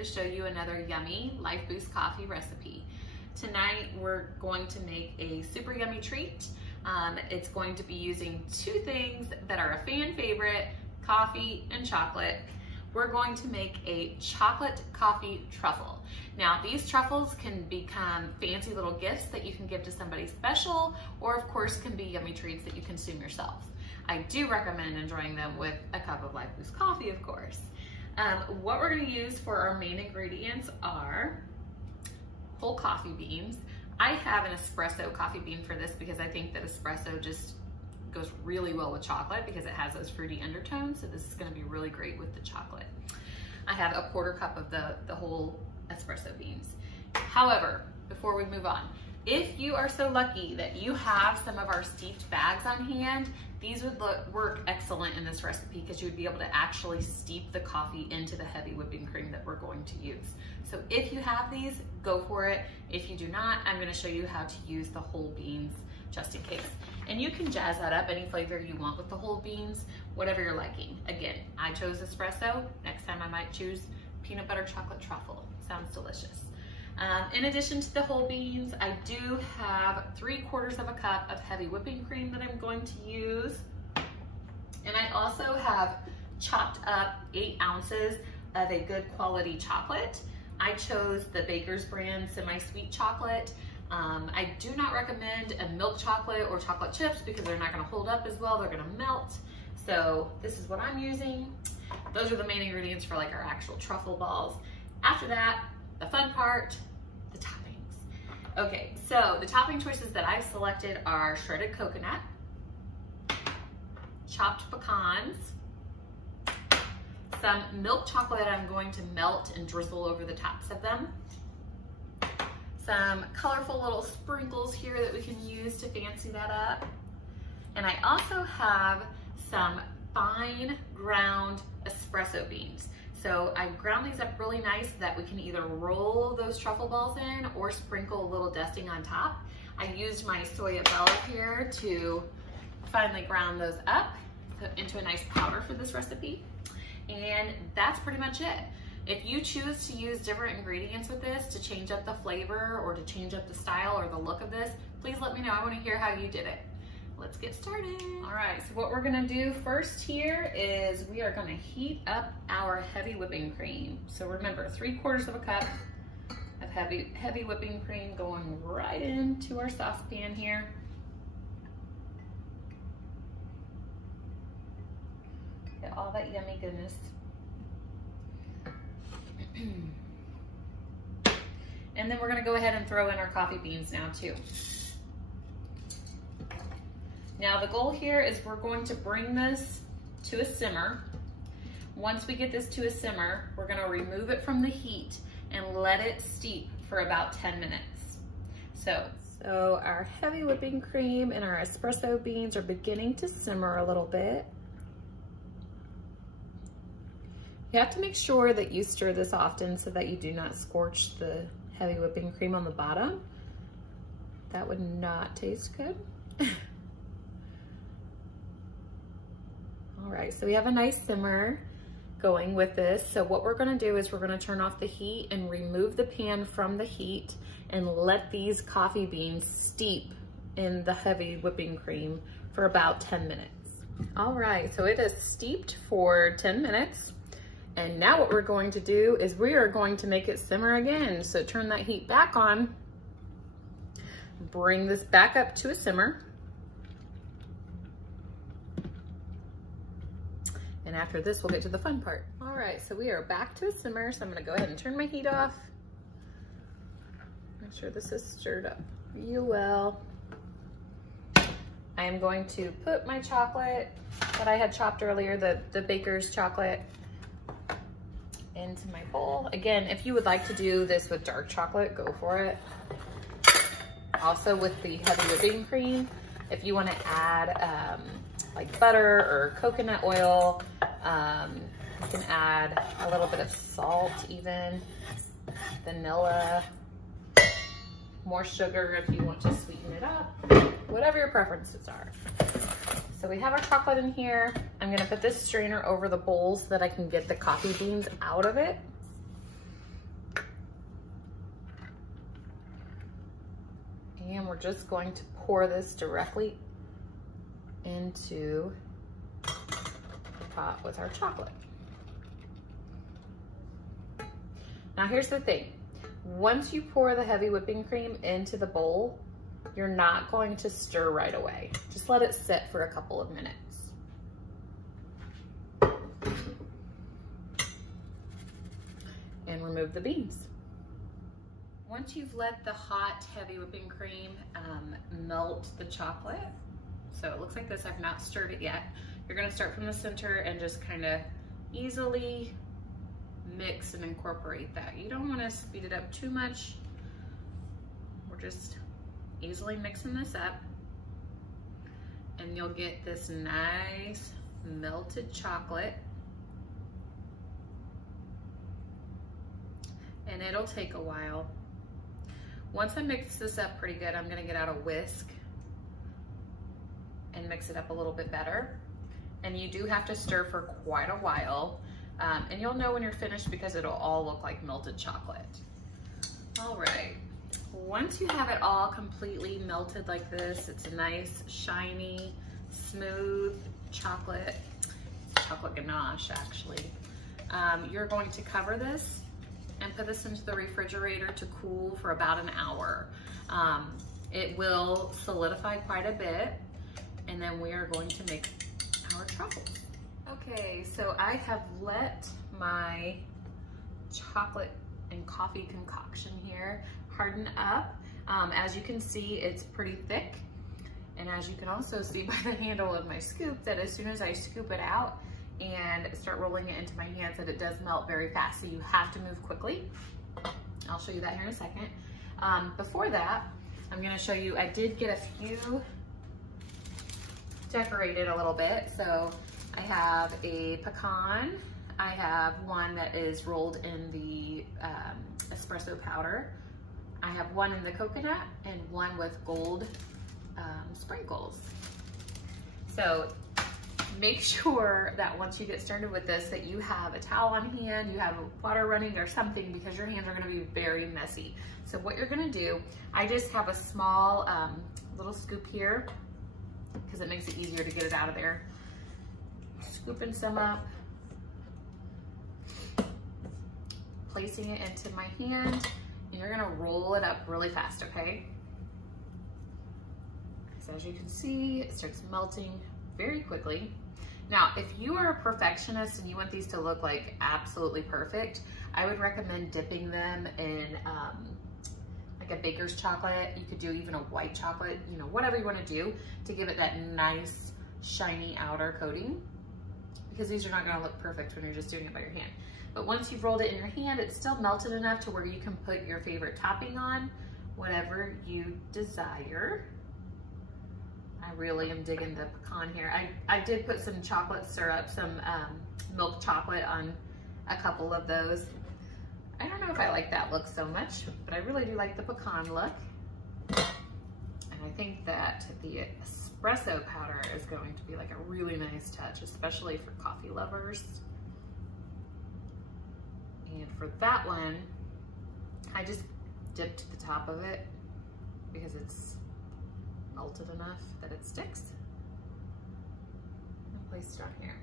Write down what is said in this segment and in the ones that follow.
to show you another yummy LifeBoost coffee recipe. Tonight we're going to make a super yummy treat. It's going to be using two things that are a fan favorite, coffee and chocolate. We're going to make a chocolate coffee truffle. Now these truffles can become fancy little gifts that you can give to somebody special, or of course can be yummy treats that you consume yourself. I do recommend enjoying them with a cup of LifeBoost coffee, of course. What we're going to use for our main ingredients are whole coffee beans. I have an espresso coffee bean for this because I think that espresso just goes really well with chocolate because it has those fruity undertones, so this is going to be really great with the chocolate. I have a 1/4 cup of the whole espresso beans. However, before we move on, if you are so lucky that you have some of our steeped bags on hand, these would work excellent in this recipe because you would be able to actually steep the coffee into the heavy whipping cream that we're going to use. So if you have these, go for it. If you do not, I'm going to show you how to use the whole beans just in case. And you can jazz that up any flavor you want with the whole beans, whatever you're liking. Again, I chose espresso. Next time I might choose peanut butter chocolate truffle. Sounds delicious. In addition to the whole beans, I do have 3/4 of a cup of heavy whipping cream that I'm going to use. And I also have chopped up 8 ounces of a good quality chocolate. I chose the Baker's brand semi-sweet chocolate. I do not recommend a milk chocolate or chocolate chips because they're not gonna hold up as well, they're gonna melt. So this is what I'm using. Those are the main ingredients for like our actual truffle balls. After that, the fun part, the toppings. Okay, so the topping choices that I've selected are shredded coconut, chopped pecans, some milk chocolate I'm going to melt and drizzle over the tops of them, some colorful little sprinkles here that we can use to fancy that up, and I also have some fine ground espresso beans. So I ground these up really nice so that we can either roll those truffle balls in or sprinkle a little dusting on top. I used my soya bella here to finely ground those up into a nice powder for this recipe. And that's pretty much it. If you choose to use different ingredients with this to change up the flavor or to change up the style or the look of this, please let me know. I want to hear how you did it. Let's get started. All right, so what we're gonna do first here is we are gonna heat up our heavy whipping cream. So remember, 3/4 of a cup of heavy whipping cream going right into our saucepan here. Get all that yummy goodness. And then we're gonna go ahead and throw in our coffee beans now too. Now the goal here is we're going to bring this to a simmer. Once we get this to a simmer, we're gonna remove it from the heat and let it steep for about 10 minutes. So our heavy whipping cream and our espresso beans are beginning to simmer a little bit. You have to make sure that you stir this often so that you do not scorch the heavy whipping cream on the bottom. That would not taste good. All right, so we have a nice simmer going with this. So what we're gonna do is we're gonna turn off the heat and remove the pan from the heat and let these coffee beans steep in the heavy whipping cream for about 10 minutes. All right, so it is steeped for 10 minutes. And now what we're going to do is we are going to make it simmer again. So turn that heat back on, bring this back up to a simmer. And after this, we'll get to the fun part. All right, so we are back to a simmer. So I'm gonna go ahead and turn my heat off. Make sure this is stirred up real well. I am going to put my chocolate that I had chopped earlier, the Baker's chocolate, into my bowl. Again, if you would like to do this with dark chocolate, go for it. Also with the heavy whipping cream, if you want to add like butter or coconut oil, you can add a little bit of salt even, vanilla, more sugar if you want to sweeten it up, whatever your preferences are. So we have our chocolate in here. I'm gonna put this strainer over the bowl so that I can get the coffee beans out of it. we're just going to pour this directly into the pot with our chocolate. Now here's the thing. Once you pour the heavy whipping cream into the bowl, you're not going to stir right away. Just let it sit for a couple of minutes. And remove the beans. Once you've let the hot heavy whipping cream melt the chocolate, so it looks like this, I've not stirred it yet. You're gonna start from the center and just kind of easily mix and incorporate that. You don't wanna speed it up too much. We're just easily mixing this up, and you'll get this nice melted chocolate. And it'll take a while. Once I mix this up pretty good, I'm gonna get out a whisk and mix it up a little bit better. And you do have to stir for quite a while. And you'll know when you're finished because it'll all look like melted chocolate. All right, once you have it all completely melted like this, it's a nice, shiny, smooth chocolate ganache actually. You're going to cover this and put this into the refrigerator to cool for about an hour. It will solidify quite a bit, and then we are going to make our truffles. Okay, so I have let my chocolate and coffee concoction here harden up. As you can see, it's pretty thick. And as you can also see by the handle of my scoop, that as soon as I scoop it out and start rolling it into my hands, that it does melt very fast, so you have to move quickly. I'll show you that here in a second. Before that, I'm gonna show you, I did get a few decorated a little bit. So I have a pecan, I have one that is rolled in the espresso powder, I have one in the coconut, and one with gold sprinkles. So make sure that once you get started with this, that you have a towel on hand, you have water running or something, because your hands are gonna be very messy. So what you're gonna do, I just have a small little scoop here, because it makes it easier to get it out of there. Scooping some up, placing it into my hand, and you're gonna roll it up really fast, okay? So as you can see, it starts melting very quickly. Now, if you are a perfectionist and you want these to look like absolutely perfect, I would recommend dipping them in like a baker's chocolate. You could do even a white chocolate, you know, whatever you want to do to give it that nice, shiny outer coating, because these are not going to look perfect when you're just doing it by your hand. But once you've rolled it in your hand, it's still melted enough to where you can put your favorite topping on, whatever you desire. I really am digging the pecan here. I did put some chocolate syrup, some milk chocolate on a couple of those. I don't know if I like that look so much, but I really do like the pecan look. And I think that the espresso powder is going to be like a really nice touch, especially for coffee lovers. And for that one, I just dipped the top of it because it's melted enough that it sticks. And place it on here.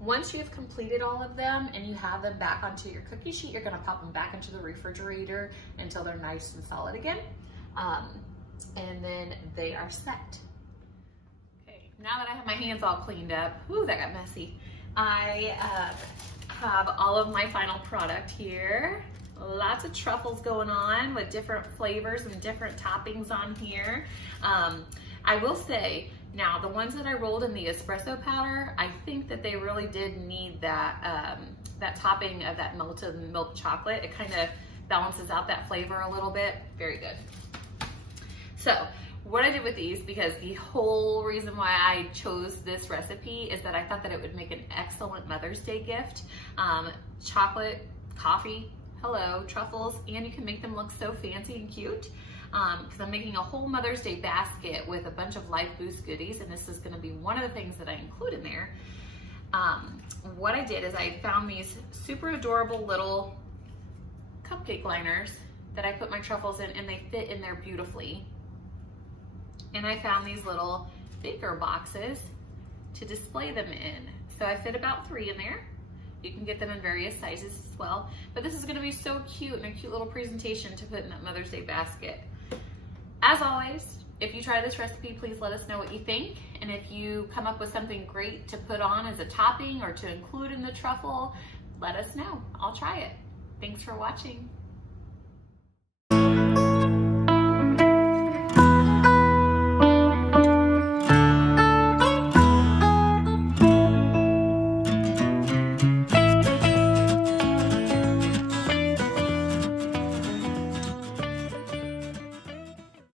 Once you've completed all of them and you have them back onto your cookie sheet, you're gonna pop them back into the refrigerator until they're nice and solid again. And then they are set. Okay, now that I have my hands all cleaned up, whoo, that got messy. I have all of my final product here. Lots of truffles going on with different flavors and different toppings on here. I will say, now the ones that I rolled in the espresso powder, I think that they really did need that, that topping of that melted milk chocolate. It kind of balances out that flavor a little bit. Very good. So what I did with these, because the whole reason why I chose this recipe is that I thought that it would make an excellent Mother's Day gift. Chocolate, coffee, hello, truffles, and you can make them look so fancy and cute. Because I'm making a whole Mother's Day basket with a bunch of LifeBoost goodies, and this is gonna be one of the things that I include in there. What I did is I found these super adorable little cupcake liners that I put my truffles in, and they fit in there beautifully. And I found these little bigger boxes to display them in. So I fit about 3 in there. You can get them in various sizes as well. But this is gonna be so cute and a cute little presentation to put in that Mother's Day basket. As always, if you try this recipe, please let us know what you think. And if you come up with something great to put on as a topping or to include in the truffle, let us know. I'll try it. Thanks for watching.